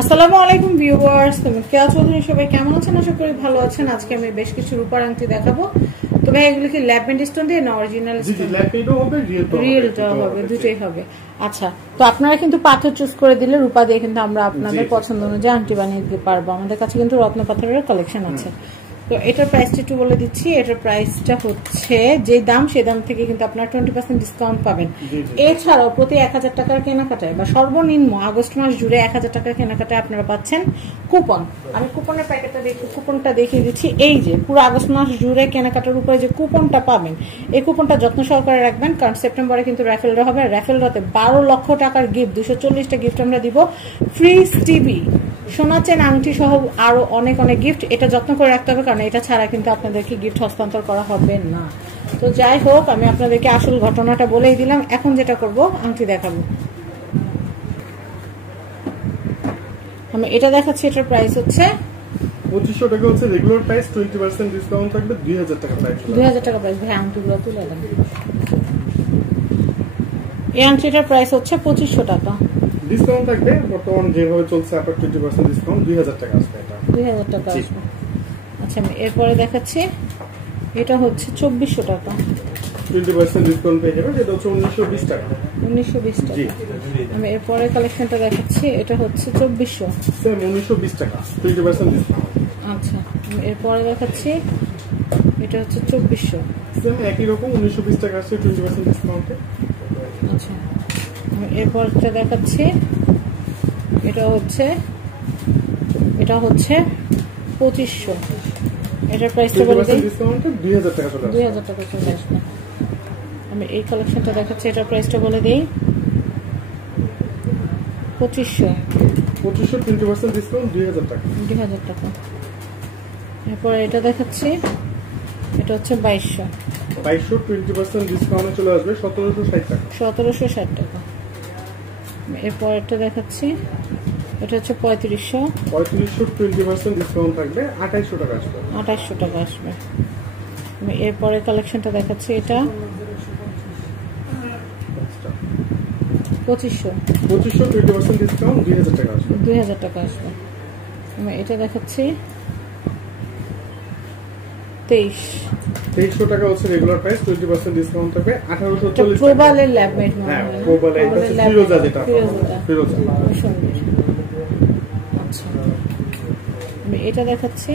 আসসালামু আলাইকুম ভিউয়ার্স, কেয়া চৌধুরী সবাই কেমন আছেন? আশা করি ভালো আছেন। আজকে আমি বেশ কিছু রূপার আংটি দেখাবো। তো ভাই এগুলো কি ল্যাব পেন্ট স্টোন দিয়ে না অরিজিনাল স্টোন? জি, ল্যাব পেন্টও হবে, রিয়েলটাও হবে, দুটোই হবে। আচ্ছা, তো আপনারা কিন্তু পাথর চুজ করে দিলে রূপা দিয়ে কিন্তু আমরা আপনাদের পছন্দ অনুযায়ী আংটি বানিয়ে দিতে পারবো। আমাদের কাছে কিন্তু রত্ন পাথরের কালেকশন আছে। তো এটার প্রাইসটা একটু বলে দিচ্ছি। এটার প্রাইসটা হচ্ছে যে দাম সেই দাম থেকে কিন্তু আপনারা 20% ডিসকাউন্ট পাবেন। এছাড়াও প্রতি 1000 টাকার কেনাকাটায় বা সর্বনিম্ন আগস্ট মাস জুড়ে 1000 টাকার কেনাকাটায় আপনারা পাচ্ছেন কুপন। আমি কুপনের প্যাকেটটা কুপনটা দেখিয়ে দিচ্ছি। এই যে পুরো আগস্ট মাস জুড়ে কেনাকাটার উপরে যে কুপনটা পাবেন, এই কুপনটা যত্ন সহকারে রাখবেন, কারণ সেপ্টেম্বরে কিন্তু র্যাফেলটা হবে। র্যাফেলটাতে 12 লক্ষ টাকার গিফট, 240টা গিফট আমরা দিব, ফ্রি টিভি, সোনা চেন, আংটি সহ আরো অনেক অনেক গিফট। এটা যত্ন করে রাখতে হবে, কারণ এটা ছাড়া কিন্তু আপনাদেরকে গিফট হস্তান্তর করা হবে না। তো যাই হোক, আমি আপনাদেরকে আসল ঘটনাটা বলেই দিলাম। এখন যেটা করব, আংটি দেখাবো। আমি এটা দেখাচ্ছি। এটার প্রাইস হচ্ছে 2500 টাকা হচ্ছে রেগুলার প্রাইস, 20% ডিসকাউন্ট থাকবে, 2000 টাকা প্রাইস। 2000 টাকা প্রাইস। ভাই আংটিগুলো তুলে দেন। এই আংটিটার প্রাইস হচ্ছে 2500 টাকা। ডিসকাউন্ট থাকবে বর্তমান যেভাবে চলছে, আপনার 20% ডিসকাউন্ট, 2000 টাকা আসবে। এটা 2000 টাকা আসবে। আচ্ছা, আমি এরপরে দেখাচ্ছি। এটা হচ্ছে 2400 টাকা। 20% ডিসকাউন্ট পেয়ে যাবে, যেটা হচ্ছে 1920 টাকা। 1920 টাকা। আমি এরপরে কালেকশনটা দেখাচ্ছি। এটা হচ্ছে 2400, সেম 1920 টাকা, 20% ডিসকাউন্ট। আচ্ছা, আমি এরপরে দেখাচ্ছি। এটা হচ্ছে 2400, সেম একই রকম 1920 টাকা আসছে 20% ডিসকাউন্টে। আচ্ছা, আমি এরপরটা দেখাচ্ছি। এটা হচ্ছে 2500। এটার প্রাইসটা বলে দিই, ডিসকাউন্টে 2000 টাকা চলে আসবে। 2000 টাকা চলে আসবে। আমি এই কালেকশনটা দেখাচ্ছি। এটার প্রাইসটা বলে দিই, 2500। 20% ডিসকাউন্ট, 2000 টাকা। 2000 টাকা। এরপরে এটা দেখাচ্ছি। এটা হচ্ছে 2200। 20% ডিসকাউন্টে চলে আসবে 1760 টাকা। 1760 টাকা। এরপর এটা দেখাচ্ছি। এটা হচ্ছে 3500। 20% ডিসকাউন্ট থাকবে, 2800 টাকা আসবে। 2800 টাকা আসবে। আমি এরপরে কালেকশনটা দেখাচ্ছি। এটা 2500। 20% ডিসকাউন্ট, 2000 টাকা আসবে। 2000 টাকা আসবে। আমি এটা দেখাচ্ছি। 2300 টাকা হচ্ছে রেগুলার প্রাইস, 20% ডিসকাউন্ট থাকবে, 1840 টাকা। প্রোবালের ল্যাবমেট, হ্যাঁ প্রোবালের ফিরোজা, যেটা ফিরোজা। আচ্ছা, আমি এটা দেখাচ্ছি।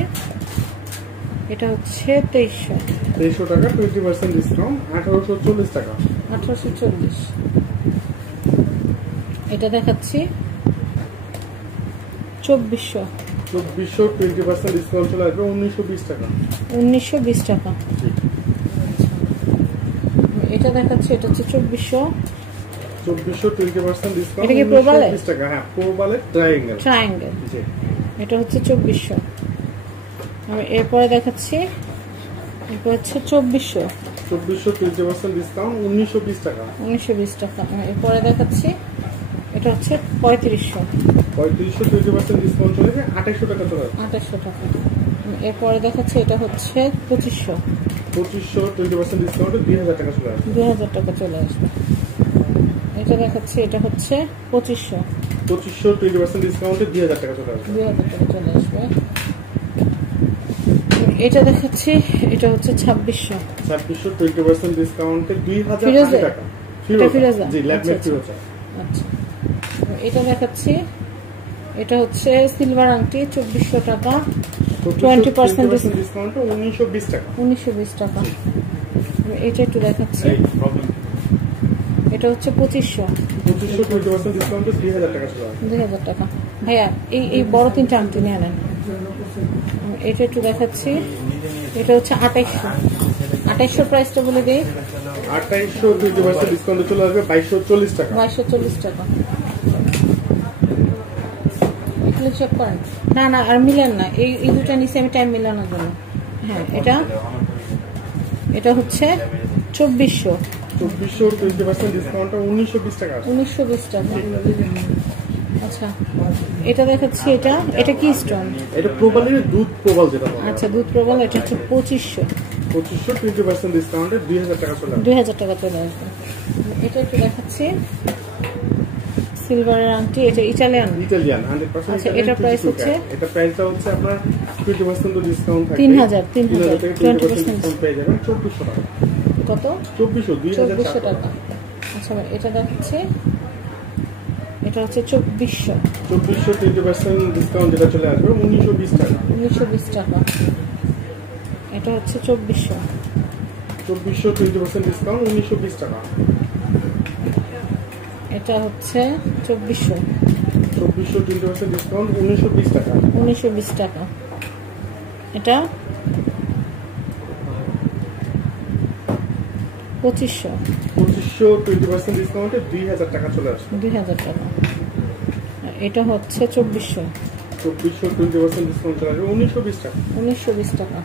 এটা হচ্ছে 2300 টাকা, 20% ডিসকাউন্ট, 1840 টাকা। 1840। এটা দেখাচ্ছি 2400। 20% ডিসকাউন্ট চলে আসবে, 1920 টাকা। 1920 টাকা। এটা দেখাচ্ছি। এটা হচ্ছে 2400। 20% ডিসকাউন্ট, এটা কি প্রোবালে? 1920 টাকা। হ্যাঁ প্রোবালে ট্রায়াঙ্গেল। জি, এটা হচ্ছে 2400। আমি এরপরে দেখাচ্ছি। এটা হচ্ছে 2400। 20% ডিসকাউন্ট, 1920 টাকা। 1920 টাকা। আমি এরপরে দেখাচ্ছি। এটা হচ্ছে 3500। 20% ডিসকাউন্ট চলে যাবে, 2800 টাকা চলে আসবে। 2800 টাকা। আমি এরপরে দেখাচ্ছি। এটা হচ্ছে 2500। 20% ডিসকাউন্টে 2000 টাকা চলে আসবে। 2000 টাকা চলে আসবে। এটা দেখাচ্ছি। এটা হচ্ছে 2500। 20% ডিসকাউন্টে 2000 টাকা চলে আসবে। 2000 টাকা চলে আসবে। এটা দেখাচ্ছি। এটা হচ্ছে 2600। 20% ডিসকাউন্টে 2000 টাকা। ফিরোজা, জি, ল্যাবমেট ফিরোজা। আচ্ছা, এটা দেখাচ্ছি। এটা হচ্ছে সিলভার আংটি, 2400 টাকা, 20% ডিসকাউন্টে 1920 টাকা। 1920 টাকা। এটা একটু দেখাচ্ছি। এটা হচ্ছে 2500। 20% ডিসকাউন্টে 2000 টাকা চলে আসবে। 2000 টাকা। ভাইয়া এই বড় তিনটা আংটি নিয়ে নেন। এটা একটু দেখাচ্ছি। এটা হচ্ছে 2800। 2800 প্রাইসটা বলে দিই। 2800 20% ডিসকাউন্টে চলে আসবে, 2240 টাকা। 2240 টাকা। এগুলো চেক করেন। না না, আর মিলেন না। এই দুটো নিচে আমি টাইম মিলানোর জন্য। হ্যাঁ, এটা হচ্ছে 2400। 20% ডিসকাউন্টে 1920 টাকা। 1920 টাকা। আচ্ছা, এটা দেখাচ্ছি। এটা কি স্টোন? এটা প্রোবালের দুধ প্রবাল, যেটা বলে। আচ্ছা, দুধ প্রবাল। এটা হচ্ছে 2500। 20% ডিসকাউন্টে 2000 টাকা চলে আসবে। 2000 টাকা চলে আসবে। এটা একটু দেখাচ্ছি। সিলভারের আংটি, এটা ইটালিয়ান 100%। আচ্ছা, এটা প্রাইস হচ্ছে, এটা প্রাইসটা হচ্ছে আপনার 20% ডিসকাউন্ট থাকবে, 3000 থেকে 20% ডিসকাউন্ট পেয়ে যাবেন 2400 টাকা। কত? 2400 টাকা। আচ্ছা এটা দেখাচ্ছে, এটা হচ্ছে 2400 20% ডিসকাউন্ট যেটা চলে আসবে 1920 টাকা। 1920 টাকা। এটা হচ্ছে 2400 20% ডিসকাউন্ট 1920 টাকা। এটা হচ্ছে 2400 20% ডিসকাউন্ট 1920 টাকা। 1920 টাকা। এটা 2500 20% ডিসকাউন্টে 2000 টাকা চলে আসবে। 2000 টাকা। এটা হচ্ছে 2400 20% ডিসকাউন্ট চলে আসবে 1920 টাকা। 1920 টাকা।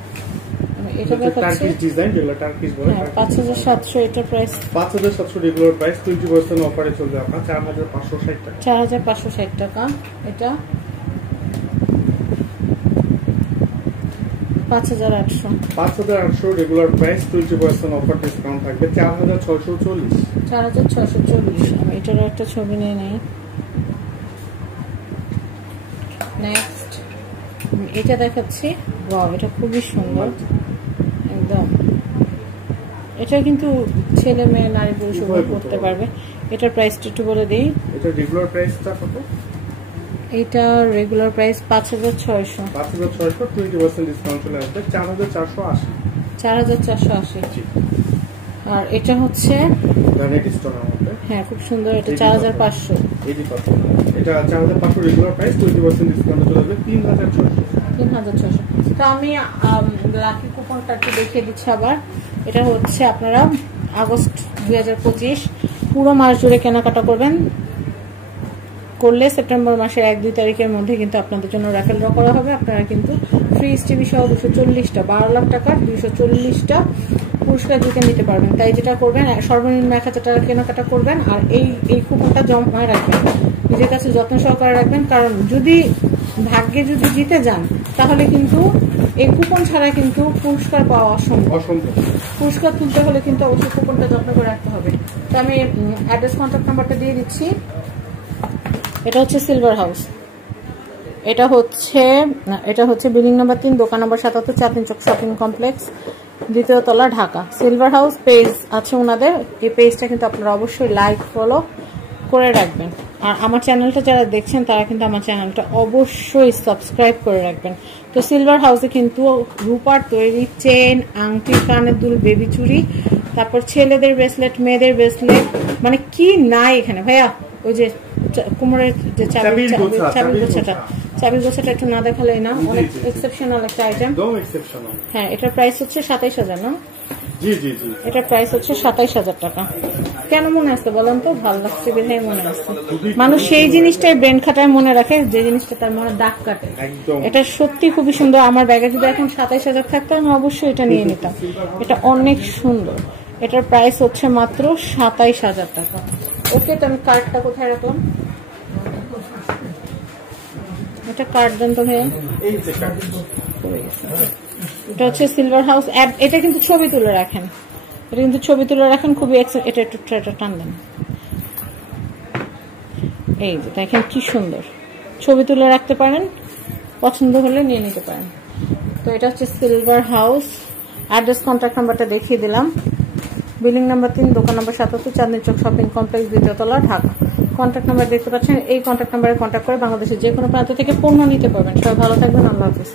এটা দেখাচ্ছে টার্কিশ ডিজাইন, যেগুলো টার্কিশ বলে। 5700 এটা প্রাইস। 5700 রেগুলার প্রাইস, 20% অফারে চলবে আপনার 4560 টাকা। 4560 টাকা। এটা 5800 রেগুলার প্রাইস, 20% অফার ডিসকাউন্ট থাকবে 4640। 4640। আমি এটারও একটা ছবি নিয়ে নেই। নেক্সট এটা দেখাচ্ছি, ওয়াও এটা খুবই সুন্দর একদম। এটা কিন্তু ছেলে মেয়ে নারী পুরুষ উভয় পড়তে পারবে। এটার প্রাইসটা একটু বলে দিই। এটা রেগুলার প্রাইসটা কত? এটা রেগুলার প্রাইস 5600। 5600, 20% ডিসকাউন্ট চলে আসবে 4480। 4480। আর এটা হচ্ছে গ্রানাইট স্টোনের মধ্যে, হ্যাঁ খুব সুন্দর। এটা 4500। এই যে কত, এটা 4500 রেগুলার প্রাইস, 20% ডিসকাউন্ট চলে আসবে 3600। 3600। তো আমি লাকি কুপনটা একটু দেখিয়ে দিচ্ছি আবার। এটা হচ্ছে আপনারা আগস্ট 2025 পুরো মাস জুড়ে কেনাকাটা করলে সেপ্টেম্বর মাসের 1-2 তারিখের মধ্যে কিন্তু আপনাদের জন্য র্যাফেল ড্র করা হবে। আপনারা কিন্তু ফ্রিজ টিভি সহ 240টা 12 লাখ টাকার 240টা পুরস্কার জিতে নিতে পারবেন। তাই যেটা করবেন, সর্বনিম্ন 1000 টাকা কেনাকাটা করবেন আর এই কুপনটা জমা রাখবেন, নিজের কাছে যত্ন সহকারে রাখবেন। কারণ যদি ভাগ্যে যদি জিতে যান তাহলে কিন্তু এই কুপন ছাড়া কিন্তু পুরস্কার পাওয়া অসম্ভব। পুরস্কার তুলতে হলে কিন্তু অবশ্যই কুপনটা যত্ন করে রাখতে হবে। তো আমি অ্যাড্রেস কন্ট্যাক্ট নাম্বারটা দিয়ে দিচ্ছি। এটা হচ্ছে সিলভার হাউস, এটা হচ্ছে বিল্ডিং নাম্বার 3, দোকান নাম্বার 77, চাঁদনী চক শপিং কমপ্লেক্স, 2য় তলা, ঢাকা। সিলভার হাউস পেজ আছে ওনাদের, এই পেজটা কিন্তু আপনারা অবশ্যই লাইক ফলো করে রাখবেন। আর আমার চ্যানেলটা যারা দেখছেন তারা কিন্তু আমার চ্যানেলটা অবশ্যই সাবস্ক্রাইব করে রাখবেন। তো সিলভার হাউসে কিন্তু রূপার তৈরি চেন, আংটি, কানের দুল, বেবি চুড়ি, তারপর ছেলেদের ব্রেসলেট, মেয়েদের ব্রেসলেট, মানে কি নাই এখানে ভাইয়া। ওই যে কোমরের যে চাবির গোছাটা একটু না দেখালেই না, অনেক এক্সেপশনাল একটা আইটেম। হ্যাঁ এটার প্রাইস হচ্ছে 27000 না? এটার প্রাইস হচ্ছে 27000 টাকা। কেন মনে আসছে বলেন তো? ভালো লাগছে বিধায় মনে আসছে। মানুষ সেই জিনিসটাই ব্রেন খাটায় মনে রাখে যে জিনিসটা তার মনে দাগ কাটে। এটা সত্যি খুবই সুন্দর। আমার ব্যাগে যদি এখন 27000 থাকতো আমি অবশ্যই এটা নিয়ে নিতাম। এটা অনেক সুন্দর। এটার প্রাইস হচ্ছে মাত্র 27000 টাকা। ওকে, তো আমি কার্ডটা কোথায় রাখলাম? এটা কার্ড দেন তো ভাই। এটা হচ্ছে সিলভার হাউস অ্যাপ। এটা কিন্তু ছবি তুলে রাখেন, খুবই এটা একটু টান দেন। এই যে দেখেন কি সুন্দর, ছবি তুলে রাখতে পারেন, পছন্দ হলে নিয়ে নিতে পারেন। তো এটা হচ্ছে সিলভার হাউস। অ্যাড্রেস কন্ট্যাক্ট নাম্বারটা দেখিয়ে দিলাম। বিল্ডিং নাম্বার 3, দোকান নাম্বার 77, চাঁদনী চক শপিং কমপ্লেক্স, 2য় তলা, ঢাকা। কন্ট্যাক্ট নাম্বার দেখতে পাচ্ছেন। এই কন্ট্যাক্ট নাম্বারে কন্ট্যাক্ট করে বাংলাদেশের যে কোনো প্রান্ত থেকে পণ্য নিতে পারবেন। সবাই ভালো থাকবেন। আল্লাহ হাফেজ।